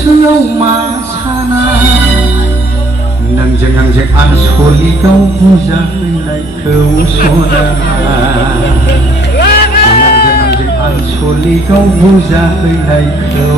गोसोआव मा साना नोंजों आंजों आनसलिकाव बुजाहैनायखौ सना नोंजों आंजों आनसलिकाव बुजाहैनायखौ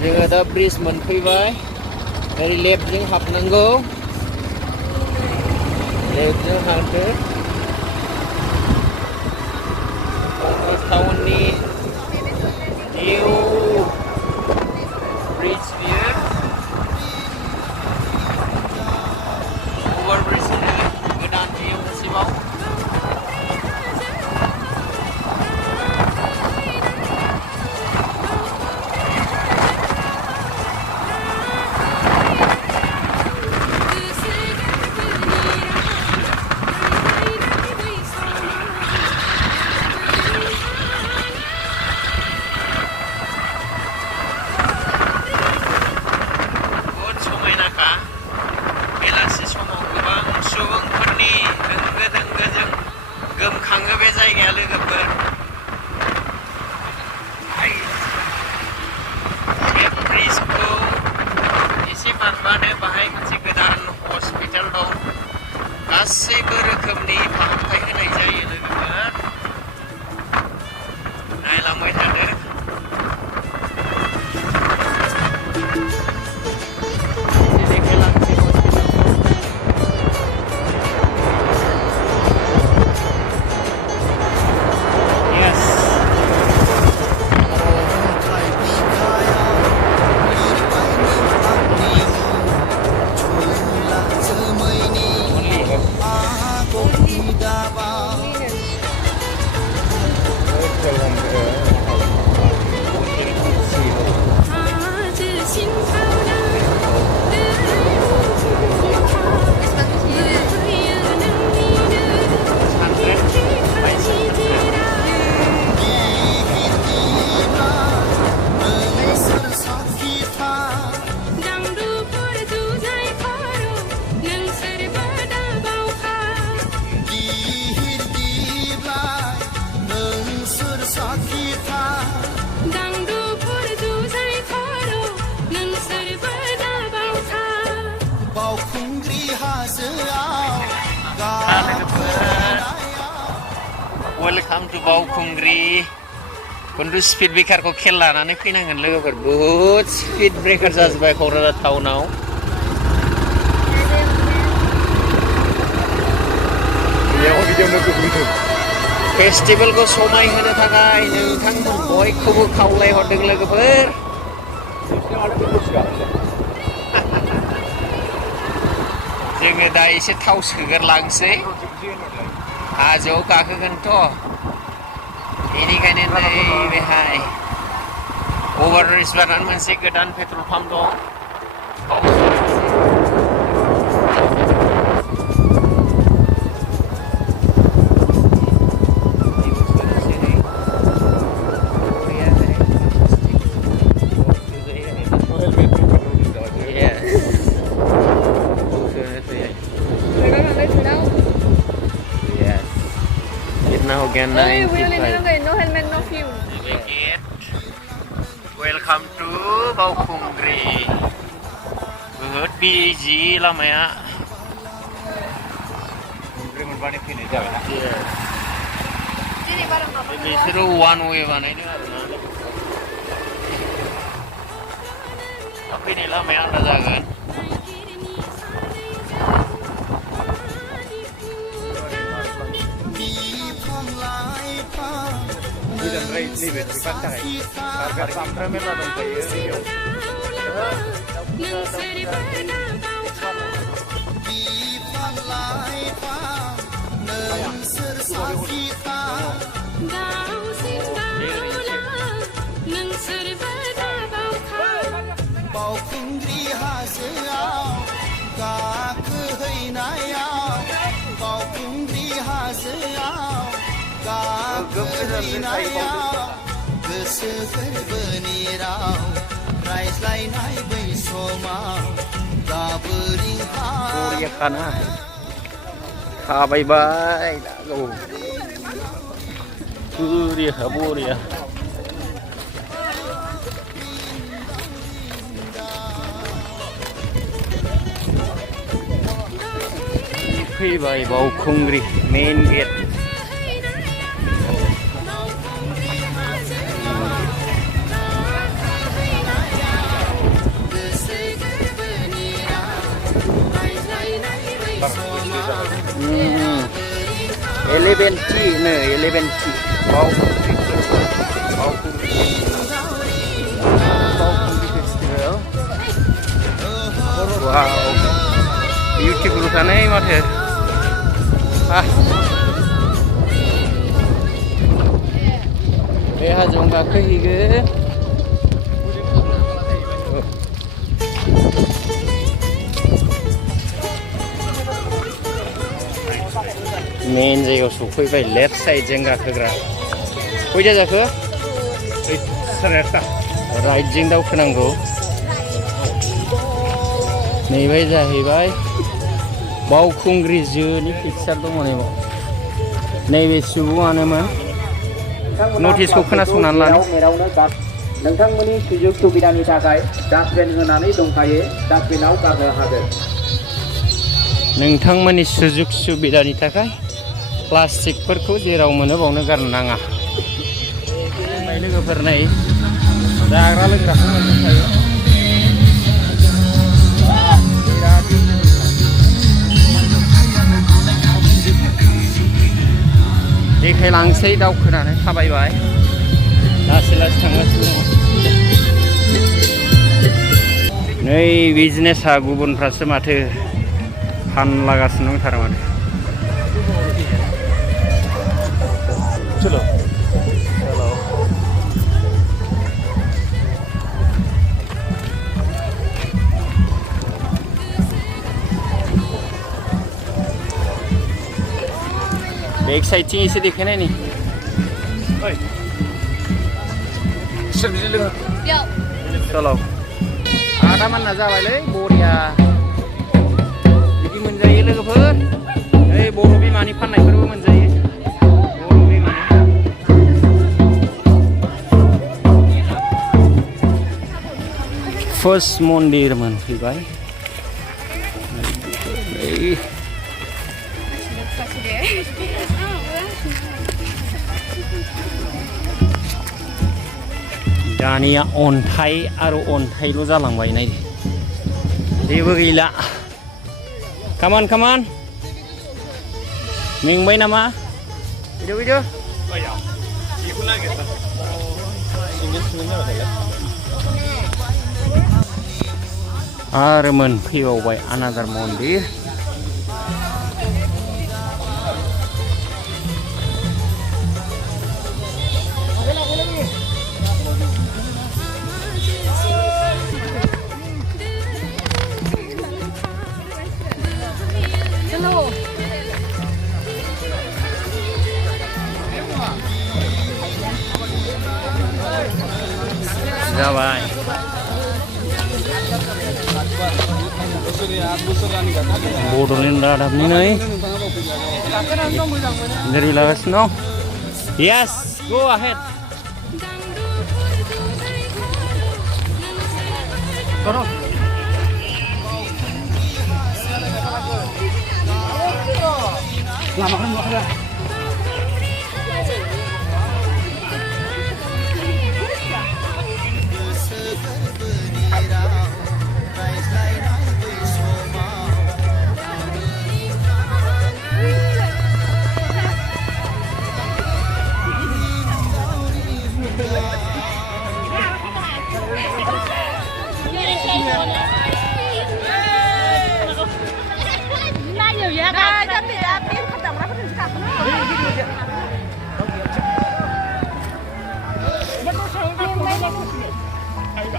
जोङो दा ब्रिज मोनफैबाय ओरै लेफ्टजों हाबनांगौ लेफ्टजों हाबदो टाउननि निउ ब्रिज बियो अभार ब्रिज गोदान बियो मोनसेबाव गोमखाङो बे जायगाया लोगोफोर बे ब्रिजखौ एसे बारबानो बाहाय मोनसे गोदान हस्पिटाल दं गासैबो रोखोमनि फाहामथाय होनाय जायो लोगोफोर नायलांबाय थादो वेलकाम टू बावखुंग्रि खिन्थु स्पीड ब्रेकारखौ खेल लानानै फैनांगोन लोगोफोर बहुद स्पीड ब्रेकार जाजोब्बाय क'क्राझार टाउनाव फेस्टिभेलखौ समायहोनो थाखाय नोंथांमोन बयखौबो खावलायहरदों लोगोफोर जोङो दा एसे थाव सोगोरलांसै हाजोआव गाखोगोनथ' बेनिखायनो नैबेहाय अभार ब्रिज बारनानै मोनसे गोदान पेट्रल पाम्प दं Again, no helmet, no fuel. Welcome to बावखुंग्रि बहुत बिजि लामाया मोनबानो फैनाय जाबायना बिसोरो वान वे बानायदों आरोना फैनाय लामाया आलादा जागोन स्पिड ब्रेकार थाखाय गारिफ्रा मेरला दंखायो बेयाव बिफां लाइफां नोंसोर साफिखा बावखुंग्रि हाजोआव गाखोहैनायाव बावखुंग्रि हाजोआव गाखोहैनायाव गोसो गोरबोनि राव रायज्लायनाय बै समाव गाबोरिंहा बरिया खाना खाबायबाय दागौ बरिया फैबाय बावखुंग्रि मेन गेट एलेभेन्टि नो एलेभेन्टि बावखुंग्रि फेस्टिभेल वाव बिउटिफुल खानाय माथो बे हाजोआव गाखोहैगोन मेन जायगायाव सफैबाय लेफ्ट साइडजों गाखोग्रा खयथा जाखो राइटजों दावखोनांगौ नैबे जाहैबाय बावखुंग्रि जोनि पिकचार दङ नैबे सुबुङानोमोन नटिसखौ खोनासंनानै लानो नोंथांमोननि सुजुग सुबिदानि थाखाय डास्टबिन होनानै दंखायो डास्टबिनाव गारनो हागोन नोंथांमोननि सुजुग सुबिदानि थाखाय प्लास्टिकफोरखौ जेराव मोनो बावनो गारनो नाङा लोगोफोर नै जाग्रा लोंग्राखौ मोनखायो देखायलांसै दावखोनानै थाबायबाय लासै थांगासिनो दङ नै बिजनेसा गुबुनफ्रासो माथो फानलागासिनो दंथारो माथो चलो बैक साइडथिं एसे देखायनाय नि चलो आदा मानना जाबायलै बरिया बिदि मोनजायो लोगोफोर ओइ बर' बिमानि फाननायफोरबो मोनजायो बर' बिमानि फार्स्ट मन्दिर मोनफैबाय दानिया अन्थाइ आरो अन्थाइल' जालांबाय नाय जेबो गैला कामान मेंबाय नामा फैदो आरो मोनफैबावबाय अनादार मन्दिर जाबाय बड'लेण्ड रादाबनि नै इन्टारभिउ लागासिनो दं yes go ahead Step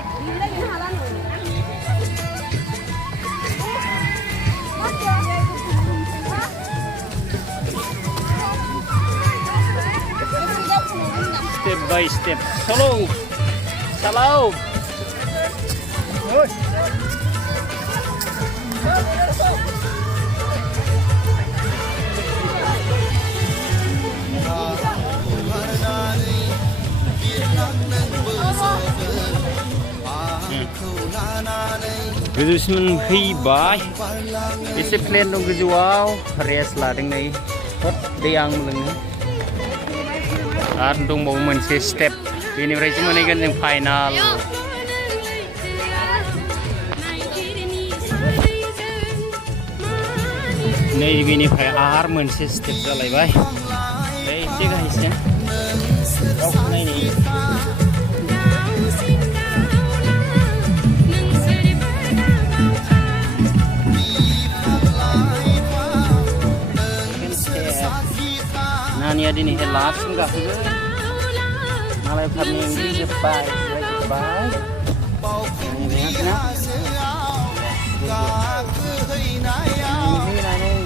by step. Slow. Slow. हरनानै बिरलां नोंबो जोगोन आंखौ लानानै गोजौसिम मोनफैबाय एसे प्लेन दं गोजौआव रेस्ट लादों नै दै आं लोङो आरो दंबावो मोनसे स्टेप बेनिफ्रायसो मोनहैगोन जों फाइनाल नै बेनिफ्राय आरो मोनसे स्टेप जालायबाय एसे गाहायसिन नायनाय नानिया दिनैहाय लास्टसिम गाखोगोन मालायफ्रा मेंग्लिजोब्बाय जिरायजोब्बाय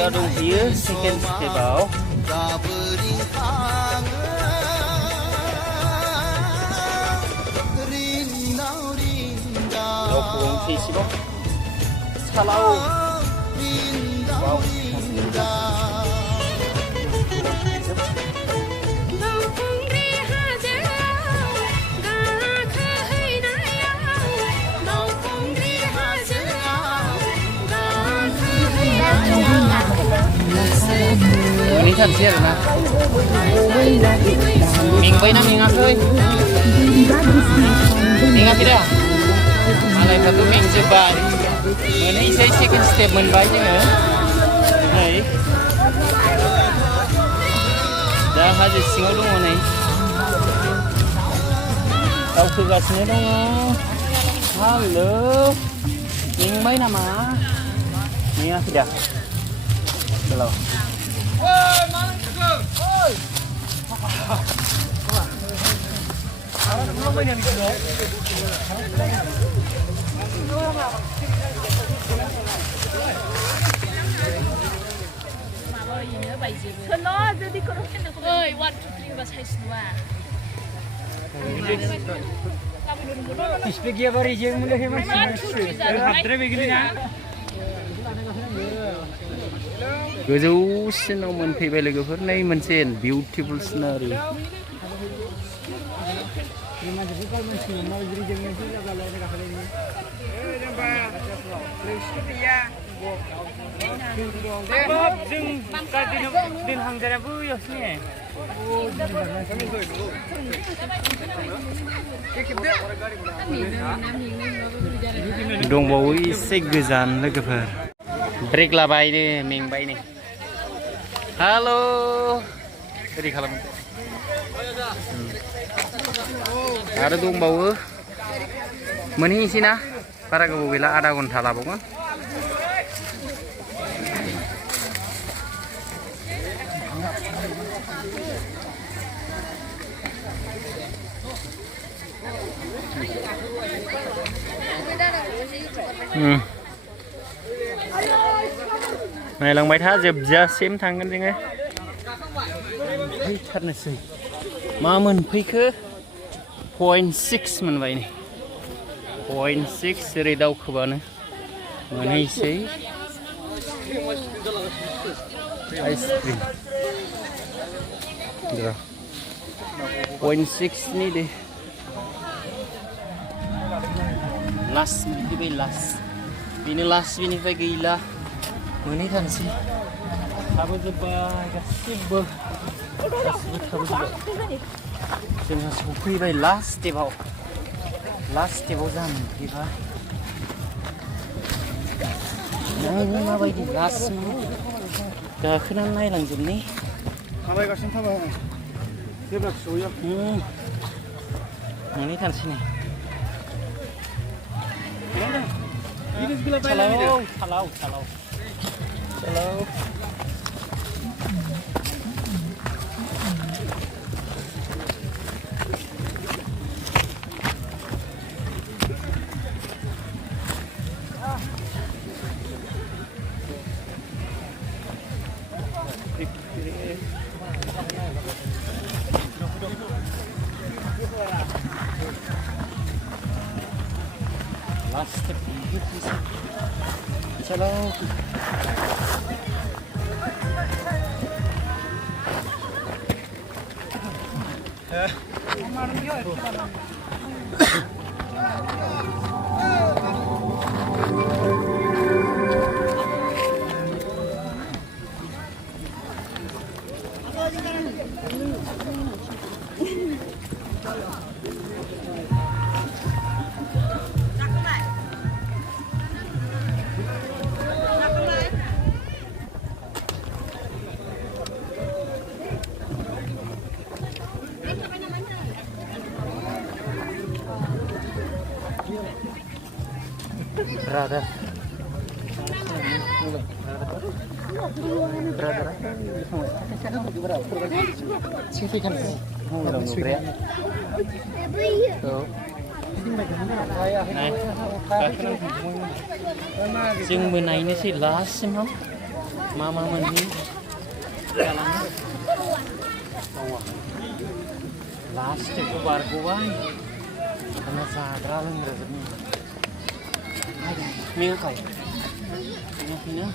दा दंफैयो second स्टेपाव 이시고 살아오 ini cantik na mingbai na mingakoy mingat tidak मालायफ्राथ' मेंजोब्बाय मोनहैसै सेकेन्ड स्टेप मोनबाय जोङो नै दा हाजो सिङाव दङ नै दावखोगासिनो दङ हालो मेंबाय नामा मेङाखै दा हेल' गोजौसिनाव मोनफैबाय लोगोफोर नै मोनसे बिउटिफुल सिनारि दंबावो एसे गोजान लोगोफोर ब्रेक लाबाय दे मेंबाय नै हेल' ओरै खालाम आरो दंबावो मोनहैनोसै ना बारा गोबाव गैला आधा घन्टा लाबावगोन नायलांबाय था जोबजासिम थांगोन जोङो फैथारनोसै मा मोनफैखो 0.6 मोनबाय नै 0.6 ओरै दावखोबानो मोनहैसै आइसक्रिम 0.6 नि दे लास्ट मोनफैबाय लास्ट बेनो लास्ट बेनिफ्राय गैला मोनहैथारनोसै थाबोजोब्बाय गासिबो थाबोजोब्बाय जोंहा सफैबाय लास्ट स्टेपाव जोंहा मोनफैबाय नायनो माबायदि लास्टसिम गाखोनानै नायलांजोबनि थाबायगासिनो थाबाय जेब्ला सहैयो मोनहैथारनोसै नै Ini sebelah Salau. Last step. चलो brother जोंबो नायनोसै लास्टसिमाव मा मा मोनहैयो लास्ट स्टेपखौ बारग'बाय दाना जाग्रा लोंग्रा जोबनो मेंखाय मेंखायनो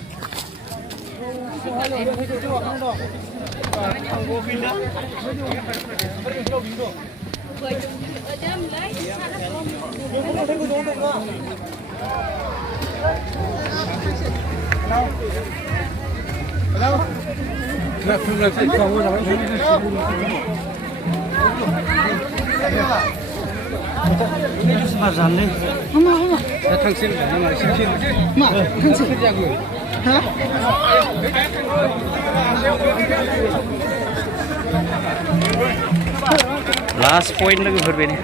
Last point लोगोफोर बेनो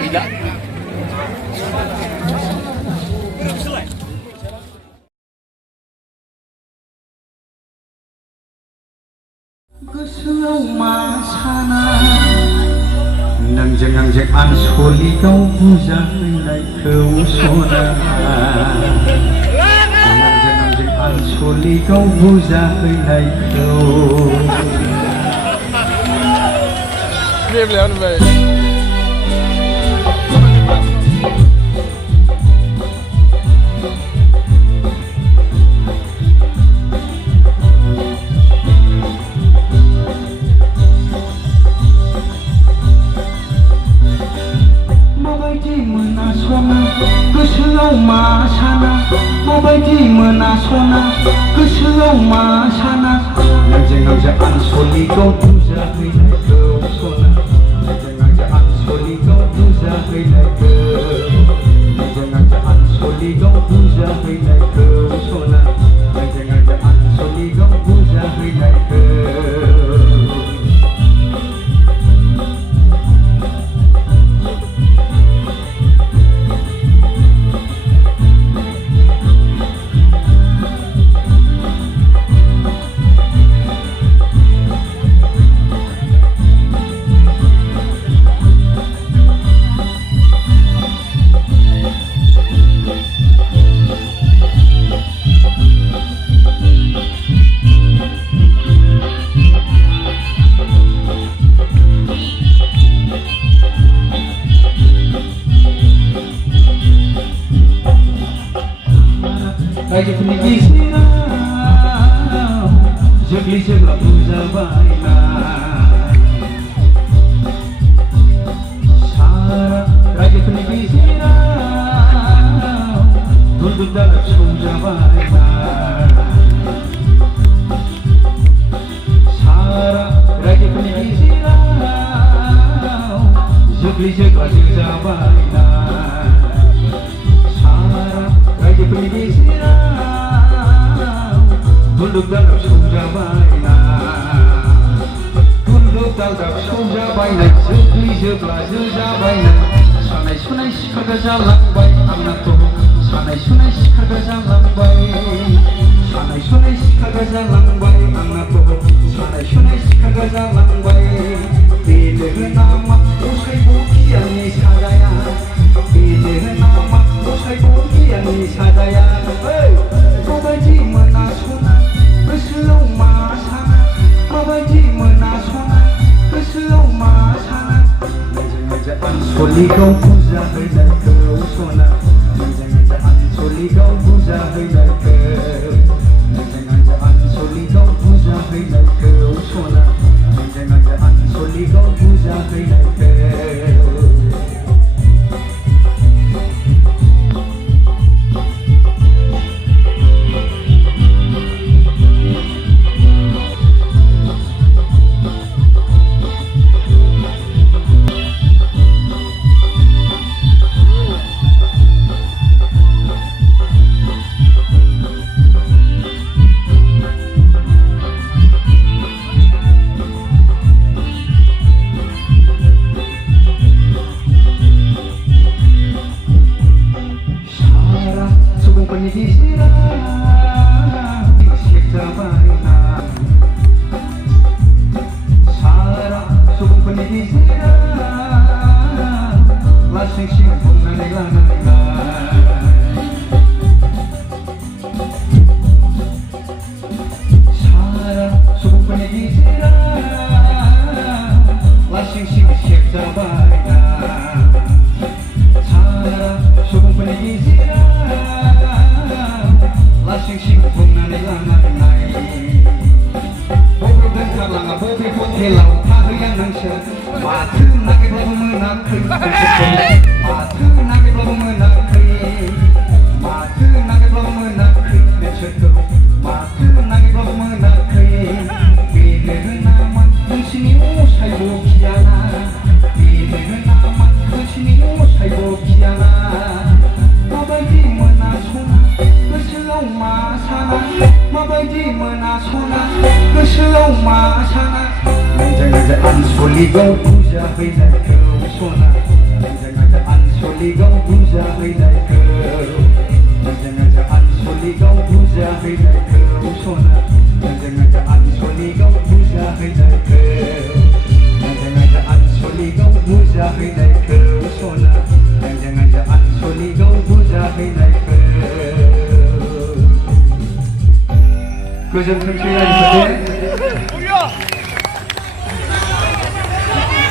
गैला गोसोआव मा साना नोंजों आंजों आनसलिकआव बुजायनायखौ सना नोंजों आंजों आनसलिकआव बुजायनायखौ गोसोआव मा साना माबायदि मोना सना गोसोआव मा साना नोंजों आंजों आनसलिकआव बुजायनायखौ सना नोंजों आंजों आनसलिकआव बुजायनायखौ नोंजों आंजों आनसलिकआव बुजायनायखौ सना नोंजों आंजों आनसलिकआव बुजायनायखौ रायजोफोरनि गेजेराव जोग्लि जोग्ला बुजाबायनाय सारा रायजोफोरनि गेजेराव दुलदुल दालाब सौजाबायनाय सारा रायजोफोरनि गेजेराव जोग्लि जोग्ला जोजाबायनाय सारा रायजोफोरनि गेजेराव दुलदुल दालाब सौजाबायनाय जोग्लि जोग्ला जोजाबायनाय सानाय सुनाय सिखार जालांबाय आंनाथ' सानाय सुनाय सिखार जालांबाय सानाय सुनाय सिखार जालांबाय आंनाथ' सानाय सुनाय सिखार जालांबाय बेनो नामा गसाइ बगियानि साजाया बेनो नामा गसाइ बगियानि साजाया माबायदि मोना सना गोसोआव मा माबायदि मोना सना गोसोआव मा साना नोंजों आनसलिकआव बुजा हैनायखौ सना नोंजों आनसलिकआव बुजा हैनायखौ नोंजों आनसलिकआव बुजा हैनायखौ सना नोंजों आनसलिकआव बुजा हैनायखौ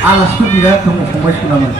आलासिफोर बिराद दङ फंबाय सुनामोन